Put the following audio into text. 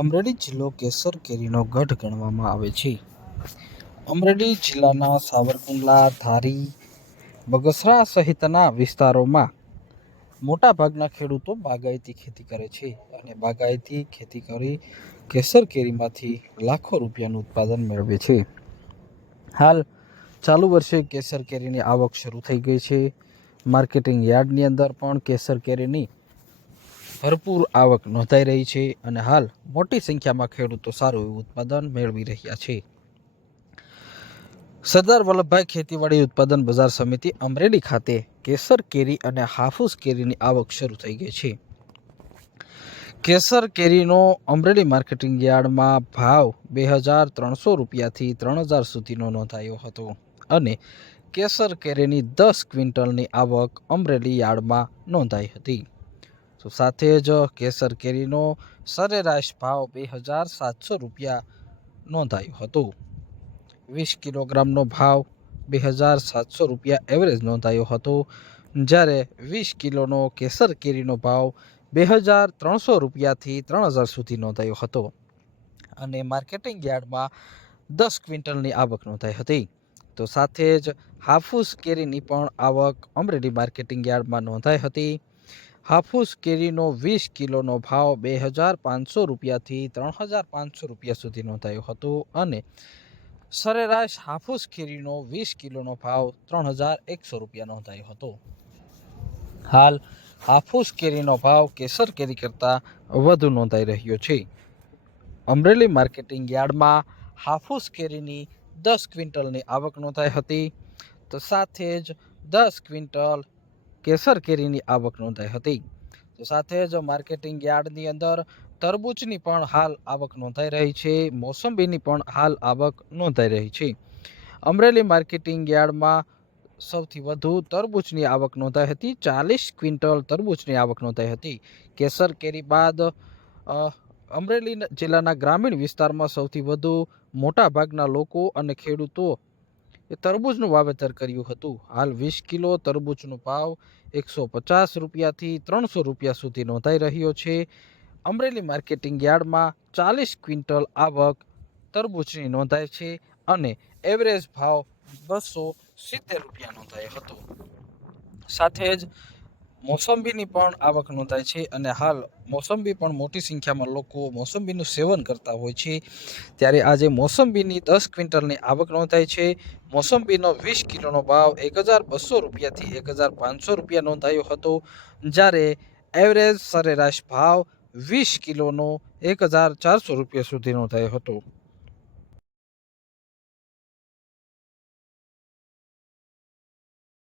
અમરેલી જિલ્લો કેસર કેરીનો ગઢ ગણવામાં આવે છે. અમરેલી જિલ્લાના સાવરકુંડલા, ધારી, બગસરા સહિતના વિસ્તારોમાં મોટાભાગના ખેડૂતો બાગાયતી ખેતી કરે છે અને બાગાયતી ખેતી કરી કેસર કેરીમાંથી લાખો રૂપિયાનું ઉત્પાદન મેળવે છે. હાલ ચાલુ વર્ષે કેસર કેરીની આવક શરૂ થઈ ગઈ છે. માર્કેટિંગ યાર્ડની અંદર પણ કેસર કેરીની ભરપૂર આવક નોંધાઈ રહી છે અને હાલ મોટી સંખ્યામાં ખેડૂતો સારું એવું ઉત્પાદન મેળવી રહ્યા છે. સરદાર વલ્લભભાઈ ખેતીવાડી ઉત્પાદન બજાર સમિતિ અમરેલી ખાતે કેસર કેરી અને હાફૂસ કેરીની આવક શરૂ થઈ ગઈ છે. કેસર કેરીનો અમરેલી માર્કેટિંગ યાર્ડમાં ભાવ 2300 રૂપિયાથી 3000 સુધીનો નોંધાયો હતો અને કેસર કેરીની 10 ક્વિન્ટલની આવક અમરેલી યાર્ડમાં નોંધાઈ હતી. તો સાથે જ કેસર કેરીનો સરેરાશ ભાવ 2700 રૂપિયા નોંધાયો હતો. 20 કિલોગ્રામનો ભાવ 2700 રૂપિયા એવરેજ નોંધાયો હતો, જ્યારે 20 કિલોનો કેસર કેરીનો ભાવ 2300 રૂપિયાથી 3000 સુધી નોંધાયો હતો અને માર્કેટિંગ યાર્ડમાં 10 ક્વિન્ટલની આવક નોંધાઈ હતી. તો સાથે જ હાફૂસ કેરીની પણ આવક અમરેલી માર્કેટિંગ યાર્ડમાં નોંધાઈ હતી. હાફૂસ કેરીનો 20 કિલોનો ભાવ 2500 રૂપિયાથી 3500 રૂપિયા સુધી નોંધાયો હતો અને સરેરાશ હાફૂસ કેરીનો 20 કિલોનો ભાવ 3100 રૂપિયા નોંધાયો હતો. હાલ હાફૂસ કેરીનો ભાવ કેસર કેરી કરતાં વધુ નોંધાઈ રહ્યો છે. અમરેલી માર્કેટિંગ યાર્ડમાં હાફૂસ કેરીની 10 ક્વિન્ટલની આવક નોંધાઈ હતી. તો સાથે જ 10 ક્વિન્ટલ કેસર કેરીની આવક નોંધાઈ હતી. તો સાથે જ માર્કેટિંગ યાર્ડની અંદર તરબૂચની પણ હાલ આવક નોંધાઈ રહી છે. મોસંબીની પણ હાલ આવક નોંધાઈ રહી છે. અમરેલી માર્કેટિંગ યાર્ડમાં સૌથી વધુ તરબૂચની આવક નોંધાઈ હતી. 40 ક્વિન્ટલ તરબૂચની આવક નોંધાઈ હતી. કેસર કેરી બાદ અમરેલી જિલ્લાના ગ્રામીણ વિસ્તારમાં સૌથી વધુ મોટા ભાગના લોકો અને ખેડૂતો એ તરબૂચનું વાવેતર કર્યું હતું. હાલ 20 કિલો તરબૂચનો ભાવ 150 રૂપિયાથી 300 રૂપિયા સુધી નોંધાઈ રહ્યો છે. અમરેલી માર્કેટિંગ યાર્ડમાં 40 ક્વિન્ટલ આવક તરબૂચની નોંધાય છે અને એવરેજ ભાવ 270 રૂપિયા નોંધાયો હતો. સાથે જ મોસંબીની પણ આવક નોંધાય છે અને હાલ મોસંબી પણ મોટી સંખ્યામાં લોકો મોસંબીનું સેવન કરતા હોય છે. ત્યારે આજે મોસંબીની 10 ક્વિન્ટલની આવક નોંધાઈ છે. મોસંબીનો 20 કિલોનો ભાવ 1200 રૂપિયાથી 1500 રૂપિયા નોંધાયો હતો, જ્યારે એવરેજ સરેરાશ ભાવ 20 કિલોનો 1400 રૂપિયા સુધી નોંધાયો હતો.